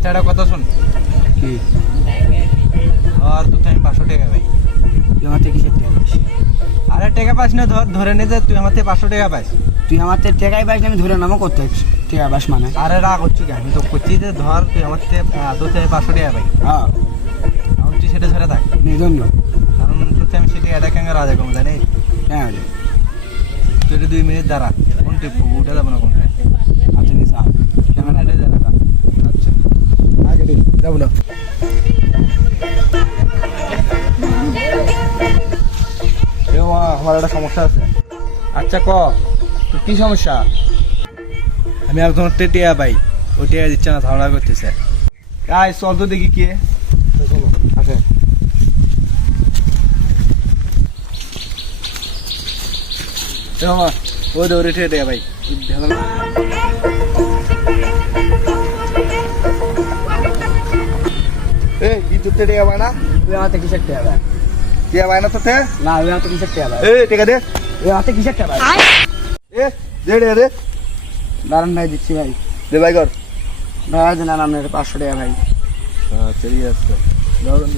আচ্ছা এটা কথা শোন, কি ধর তোকে আমি 500 টাকা ভাই। তুই আমার থেকে কিসের টাকা পাস? আরে টাকা পাস না, ধরে নে যে তুই আমার থেকে 500 টাকা পাস। তুই আমার থেকে টাকাই পাস না, আমি ধরে নামও করতে টাকা পাস মানে? আরে রাগ হচ্ছে কি, আমি তো করছি যে ধর তুই আমার থেকে তোর থেকে 500 টাকা পাই, হ্যাঁ এখন তুই সেটা ধরে থাক, নির্দন্য। কারণ তোর আমি সেটা এটা কেন রাজা কম জানি। হ্যাঁ রে। তুই 2 মিনিট দাঁড়া, কোন টিপু উঠে যাবো না কোনটা। আচ্ছা নিয়ে যা, ক্যামেরা এটা দাঁড়া। আচ্ছা আগে দিন যাবো না। আমার একটা সমস্যা আছে। আচ্ছা ক, তোর কি সমস্যা? আমি একজনের টিয়া পাই, ও টিয়া দিচ্ছে না, ঝগড়া করতেছে। আয় চল তো দেখি কে আছে। ও দৌড়ে টিয়া ভাই, এই তোর টিয়া পায় না? তুই আমার থেকে কিসের টাকা পাস? টিয়া পায় না তোতে? না, তুই আমার থেকে কিসের টাকা পাস? এই টিকা দে, তুই আমার থেকে কিসের টাকা পাস? এ দে রে দে দাঁড়ান ভাই, দিচ্ছি ভাই। দে ভাই কর। ভাই দেন আপনার 500 টাকা ভাই। আচ্ছা ঠিক আছে, ধরুন